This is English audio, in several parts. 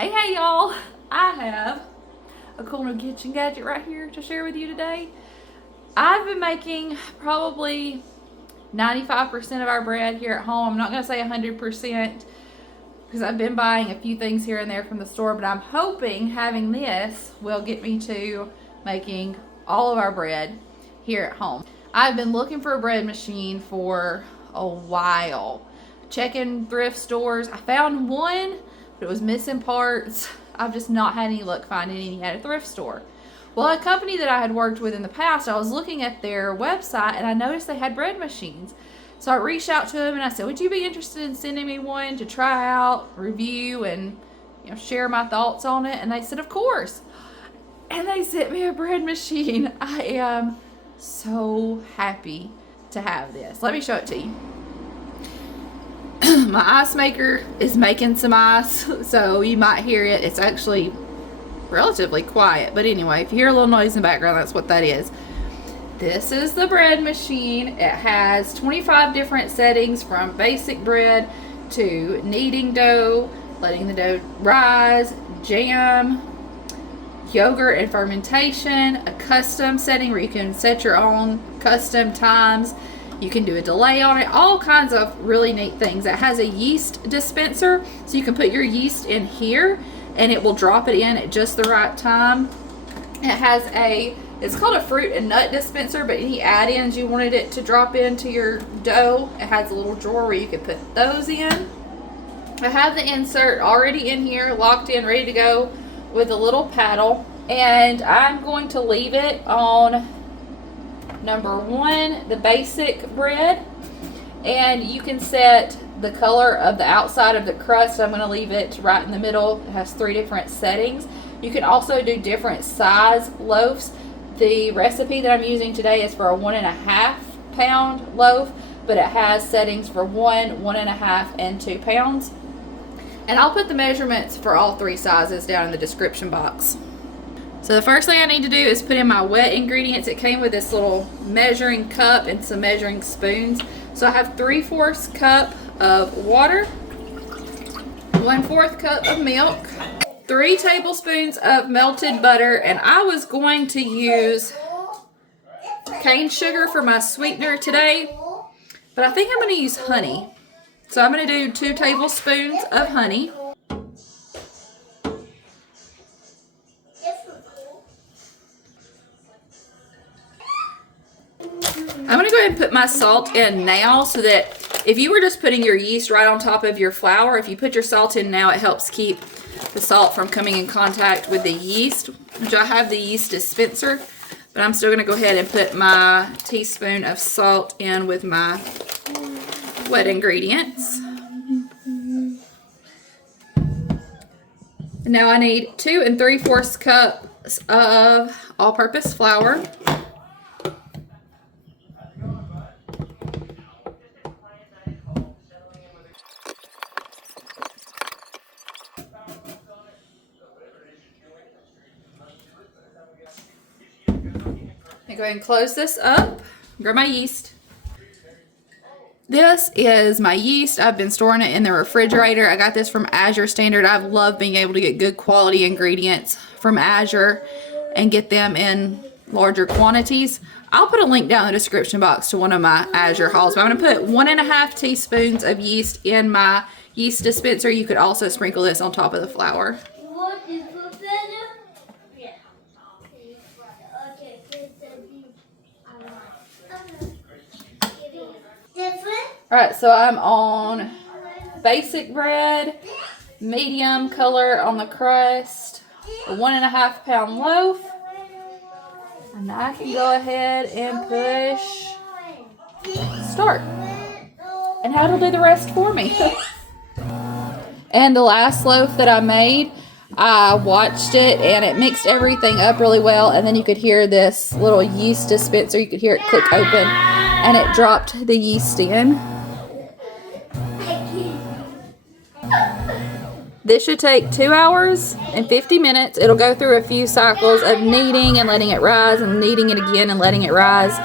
Hey y'all, I have a cool new kitchen gadget right here to share with you today. I've been making probably 95% of our bread here at home. I'm not going to say 100% because I've been buying a few things here and there from the store, but I'm hoping having this will get me to making all of our bread here at home. I've been looking for a bread machine for a while, checking thrift stores. I found one, but it was missing parts. I've just not had any luck finding any at a thrift store. Well, a company that I had worked with in the past, I was looking at their website and I noticed they had bread machines. So I reached out to them and I said, would you be interested in sending me one to try out, review, and share my thoughts on it? And they said, of course. And they sent me a bread machine. I am so happy to have this. Let me show it to you. My ice maker is making some ice, so you might hear it. It's actually relatively quiet, but anyway, if you hear a little noise in the background, that's what that is. This is the bread machine. It has 25 different settings, from basic bread to kneading dough, letting the dough rise, jam, yogurt and fermentation, a custom setting where you can set your own custom times. You can do a delay on it, all kinds of really neat things. It has a yeast dispenser, so you can put your yeast in here and it will drop it in at just the right time. It has it's called a fruit and nut dispenser, but any add-ins you wanted it to drop into your dough, it has a little drawer where you can put those in. I have the insert already in here, locked in, ready to go with a little paddle, and I'm going to leave it on number 1, the basic bread, and you can set the color of the outside of the crust. I'm going to leave it right in the middle. It has 3 different settings. You can also do different size loaves. The recipe that I'm using today is for a 1.5 pound loaf, but it has settings for 1, 1.5, and 2 pounds. And I'll put the measurements for all 3 sizes down in the description box. So the first thing I need to do is put in my wet ingredients. It came with this little measuring cup and some measuring spoons. So I have 3/4 cup of water, 1/4 cup of milk, 3 tablespoons of melted butter, and I was going to use cane sugar for my sweetener today, but I think I'm going to use honey. So I'm going to do 2 tablespoons of honey. I'm going to go ahead and put my salt in now, so that if you were just putting your yeast right on top of your flour, if you put your salt in now, it helps keep the salt from coming in contact with the yeast, which I have the yeast dispenser, but I'm still going to go ahead and put my teaspoon of salt in with my wet ingredients. Now I need 2 3/4 cups of all-purpose flour. Go ahead and close this up. Grab my yeast. This is my yeast. I've been storing it in the refrigerator. I got this from AZURE Standard. I've loved being able to get good quality ingredients from AZURE and get them in larger quantities. I'll put a link down in the description box to one of my AZURE hauls. But I'm going to put 1.5 teaspoons of yeast in my yeast dispenser. You could also sprinkle this on top of the flour. Alright, so I'm on basic bread, medium color on the crust, a 1.5 pound loaf, and I can go ahead and push start, and it'll do the rest for me. And the last loaf that I made, I watched it and it mixed everything up really well, and then you could hear this little yeast dispenser, you could hear it click open, and it dropped the yeast in. This should take 2 hours and 50 minutes. It'll go through a few cycles of kneading and letting it rise, and kneading it again and letting it rise.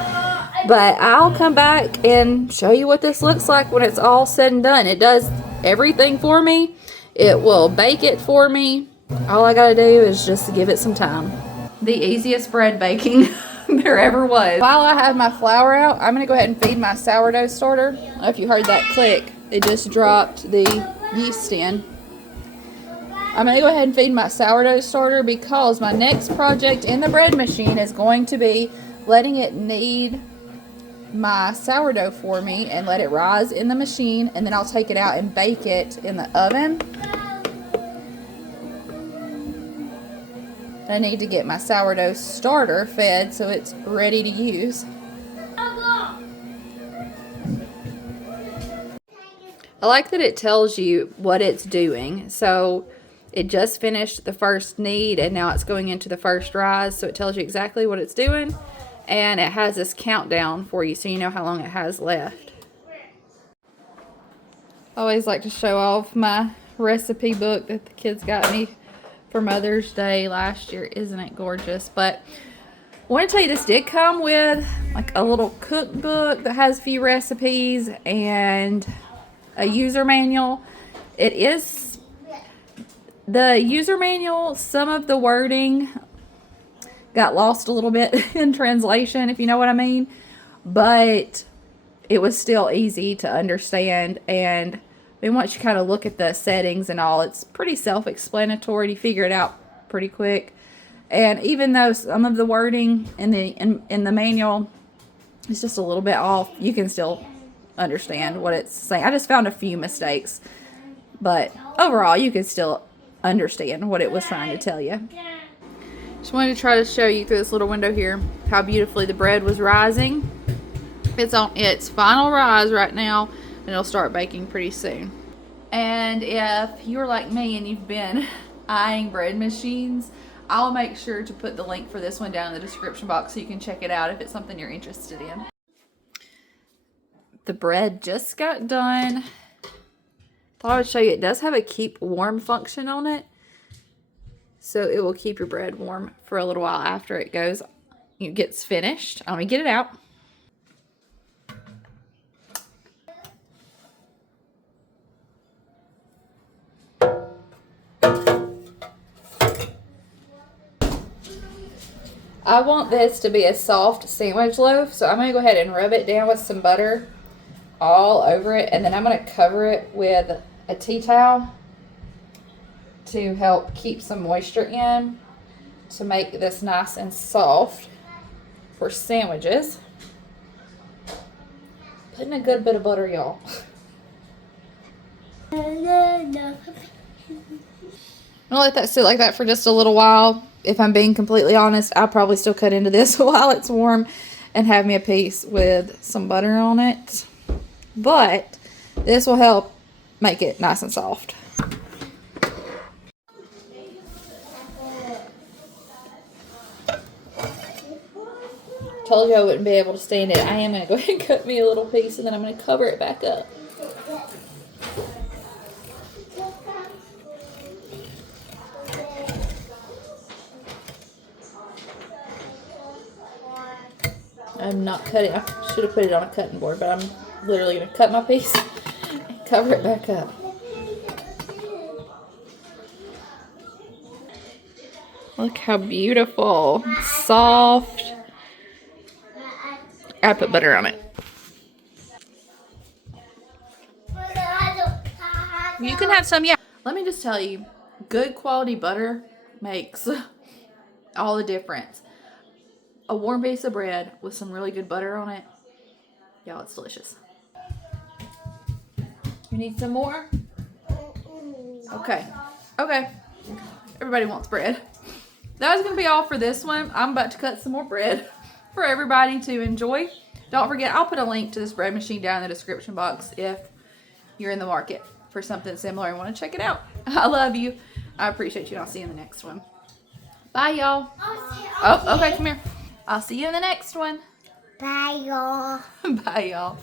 But I'll come back and show you what this looks like when it's all said and done. It does everything for me. It will bake it for me. All I gotta do is just give it some time. The easiest bread baking there ever was. While I have my flour out, I'm gonna go ahead and feed my sourdough starter. I don't know if you heard that click. It just dropped the yeast in. I'm gonna go ahead and feed my sourdough starter because my next project in the bread machine is going to be letting it knead my sourdough for me and let it rise in the machine, and then I'll take it out and bake it in the oven. I need to get my sourdough starter fed so it's ready to use. I like that it tells you what it's doing. So it just finished the first knead and now it's going into the first rise, so it tells you exactly what it's doing. And it has this countdown for you so you know how long it has left. I always like to show off my recipe book that the kids got me for Mother's Day last year. Isn't it gorgeous? But I want to tell you, this did come with like a little cookbook that has a few recipes and a user manual. It is the user manual, some of the wording got lost a little bit in translation, if you know what I mean, but it was still easy to understand. And I mean, once you kind of look at the settings and all, it's pretty self-explanatory. You figure it out pretty quick. And even though some of the wording in the manual is just a little bit off, you can still understand what it's saying. I just found a few mistakes, but overall you can still understand what it was trying to tell you. Just wanted to try to show you through this little window here how beautifully the bread was rising. It's on its final rise right now, and it'll start baking pretty soon. And if you're like me and you've been eyeing bread machines, I'll make sure to put the link for this one down in the description box so you can check it out if it's something you're interested in. The bread just got done. Thought I would show you. It does have a keep warm function on it, so it will keep your bread warm for a little while after it gets finished. Let me get it out. I want this to be a soft sandwich loaf, so I'm going to go ahead and rub it down with some butter all over it, and then I'm going to cover it with a tea towel to help keep some moisture in to make this nice and soft for sandwiches. Putting a good bit of butter, y'all. I'll let that sit like that for just a little while. If I'm being completely honest, I'll probably still cut into this while it's warm and have me a piece with some butter on it. But this will help make it nice and soft. Told you I wouldn't be able to stand it. I am going to go ahead and cut me a little piece, and then I'm going to cover it back up. I'm not cutting. I should have put it on a cutting board, but I'm literally going to cut my piece and cover it back up. Look how beautiful. Soft. I put butter on it. You can have some, yeah. Let me just tell you, good quality butter makes all the difference. A warm piece of bread with some really good butter on it. Y'all, it's delicious. You need some more? Okay. Okay. Everybody wants bread. That was going to be all for this one. I'm about to cut some more bread for everybody to enjoy. Don't forget, I'll put a link to this bread machine down in the description box if you're in the market for something similar and want to check it out. I love you. I appreciate you, and I'll see you in the next one. Bye, y'all. Oh, okay, come here. I'll see you in the next one. Bye, y'all. Bye, y'all.